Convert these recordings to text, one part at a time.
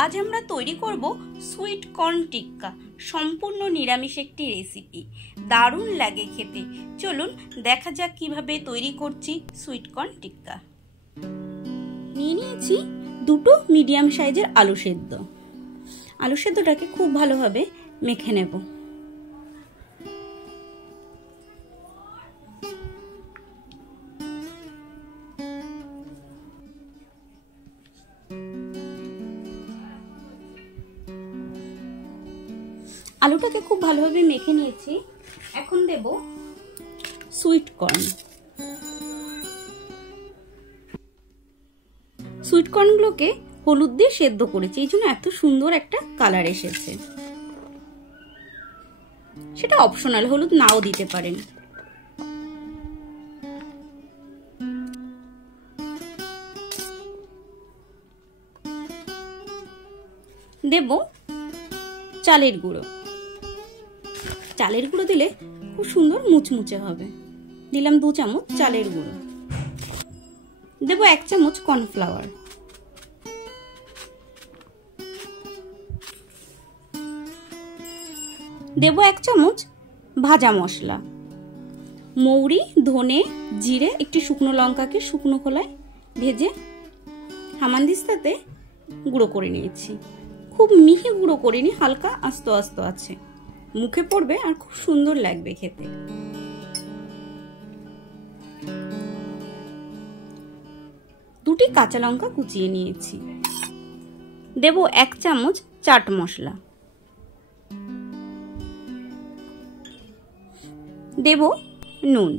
আজ আমরা তৈরি করব সুইট কর্ন টিক্কা। সম্পূর্ণ নিরামিষ একটি রেসিপি, দারুণ লাগে খেতে। চলুন দেখা যাক কিভাবে তৈরি করছি সুইট কর্ন টিক্কা। নিয়ে নিয়েছি দুটো মিডিয়াম সাইজের আলু সেদ্ধ। আলু সেদ্ধটাকে খুব ভালোভাবে মেখে নেব। আলুটাকে খুব ভালোভাবে মেখে নিয়েছি। এখন দেব সুইট কর্ন। সুইট কর্নগুলোকে হলুদ দিয়ে সেদ্ধ করেছি, এই জন্য এত সুন্দর একটা কালার এসেছে। সেটা অপশনাল, হলুদ নাও দিতে পারেন। দেব চালের গুঁড়ো। চালের গুঁড়ো দিলে খুব সুন্দর মুচমুচে হবে। দিলাম 2 চামচ চালের গুঁড়ো। দেব 1 চামচ কর্নফ্লাওয়ার। দেব 1 চামচ ভাজা মশলা, মৌরি, ধনে, জিরে, একটি শুকনো লঙ্কাকে শুকনো খোলায় ভেজে হামানদিস্তাতে গুঁড়ো করে নিয়েছি। খুব মিহি গুঁড়ো করিনি, হালকা আস্ত আস্ত আছে, মুখে পড়বে আর খুব সুন্দর লাগবে খেতে। দুটি কাঁচা লঙ্কা কুচিয়ে নিয়েছি। দেব 1 চামচ চাট মশলা। দেব নুন।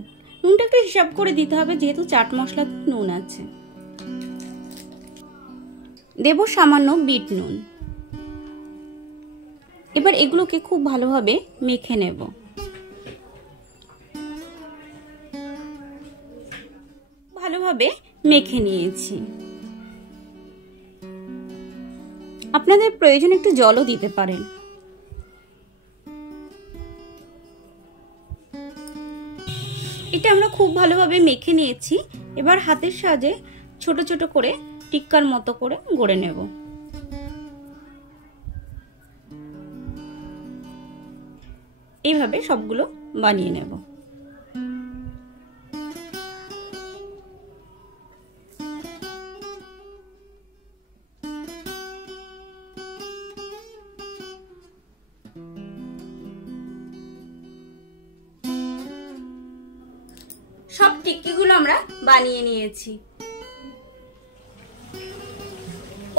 নুনটা একটু হিসাব করে দিতে হবে, যেহেতু চাট মশলাতে নুন আছে। দেব সামান্য বিট নুন। এবার এগুলোকে খুব ভালোভাবে মেখে নেব। ভালোভাবে মেখে নিয়েছি। আপনাদের প্রয়োজন একটু জলও দিতে পারেন। এটা আমরা খুব ভালোভাবে মেখে নিয়েছি। এবার হাতের সাহায্যে ছোট ছোট করে টিক্কার মতো করে গড়ে নেব। এইভাবে সবগুলো বানিয়ে নেব। সব টিক্কিগুলো আমরা বানিয়ে নিয়েছি।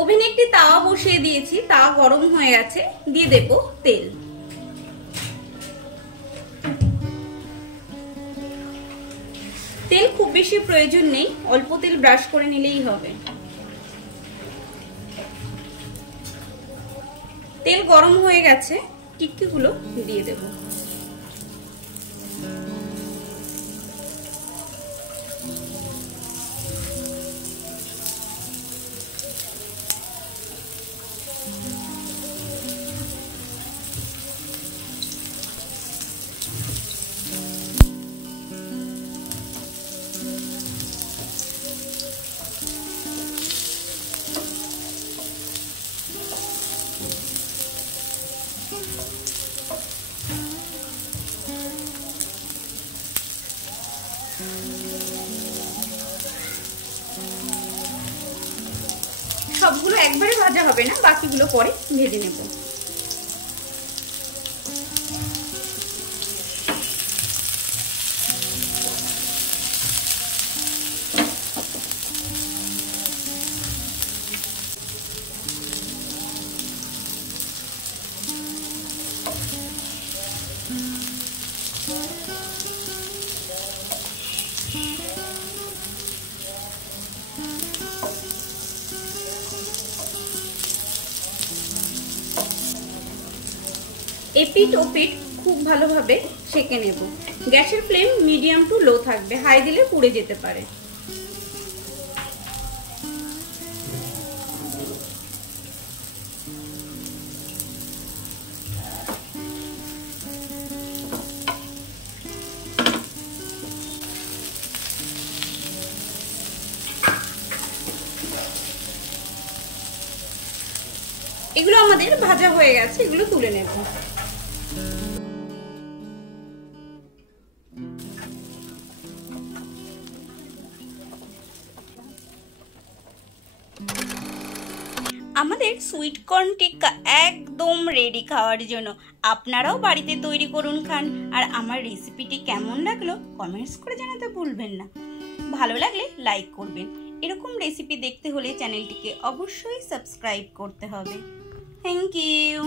ওভেনে একটি তাওয়া বসিয়ে দিয়েছি, তাওয়া গরম হয়ে গেছে। দিয়ে দেব তেল। তেল খুব বেশি প্রয়োজন নেই, অল্প তেল ব্রাশ করে নিলেই হবে। তেল গরম হয়ে গেছে, টিক্কিগুলো দিয়ে দেব। সবগুলো একবারে ভাজা হবে না, বাকিগুলো পরে ভেজে নেব। এপিট ওপিট খুব ভালোভাবে সেঁকে নেব। গ্যাসের ফ্লেম মিডিয়াম টু লো থাকবে, হাই দিলে পুড়ে যেতে পারে। এগুলো আমাদের ভাজা হয়ে গেছে, এগুলো তুলে নেব। আমাদের সুইট কর্ন টিক্কা একদম রেডি খাওয়ার জন্য। আপনারাও বাড়িতে তৈরি করুন, খান। আর আমার রেসিপিটি কেমন লাগলো কমেন্টস করে জানাতে ভুলবেন না। ভালো লাগলে লাইক করবেন। এরকম রেসিপি দেখতে হলে চ্যানেলটিকে অবশ্যই সাবস্ক্রাইব করতে হবে। Thank you.